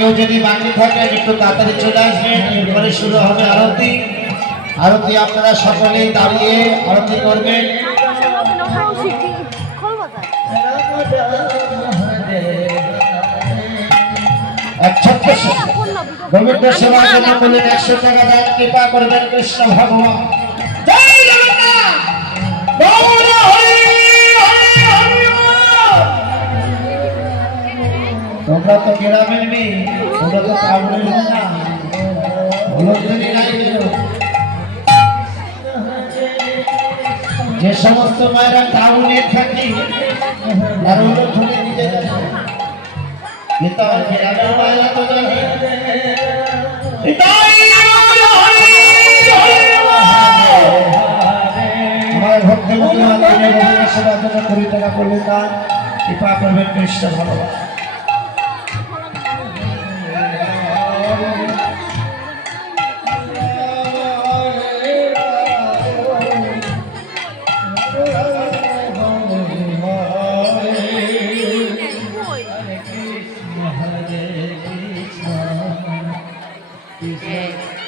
কেউ যদি বাকি থাকেন একটু তাড়াতাড়ি চলে আসবেন, এরপরে শুরু হবে আরতি। আরতি আপনারা সকলেই দাঁড়িয়ে আরতি করবেন। এক ছোট্ট গোবিন্দ সেবার জন্য বললেন 100 টাকা দান, কৃপা করবেন কৃষ্ণ ভগবান। জয় জগন্নাথ, গৌর হরি হরি হরি। তোমরা তো গ্রামের মেয়ে, তোমরা তো টাউনের না, যে সমস্ত মায়েরা টাউনে থাকি তারা ধরে নিতে যাবে, কিন্তু আমার গ্রামের মায়েরা তো জানে। আমার ভক্তি সেবা জন্য 20 টাকা করলে তার কৃপা করবেন কৃষ্ণ ভগবান।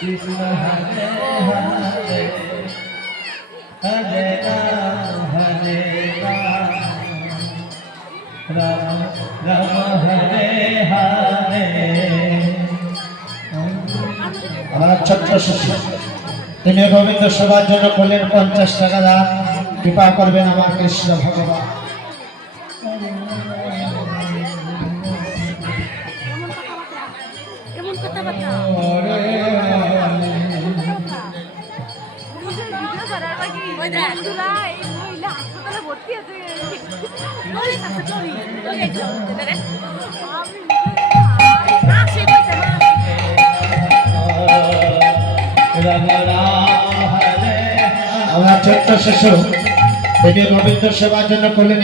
Krishna Hare Hare Hare Ram Hare Ram Ram Ram Hare Hare। আমার ছোট্ট শিশু তিনি গোবিন্দ সেবার জন্য বললেন 50 টাকা দান, কৃপা করবেন আমার কৃষ্ণ ভগবান। আমার ছোট্ট শিশু তিনি গোবিন্দ সেবার জন্য করলেন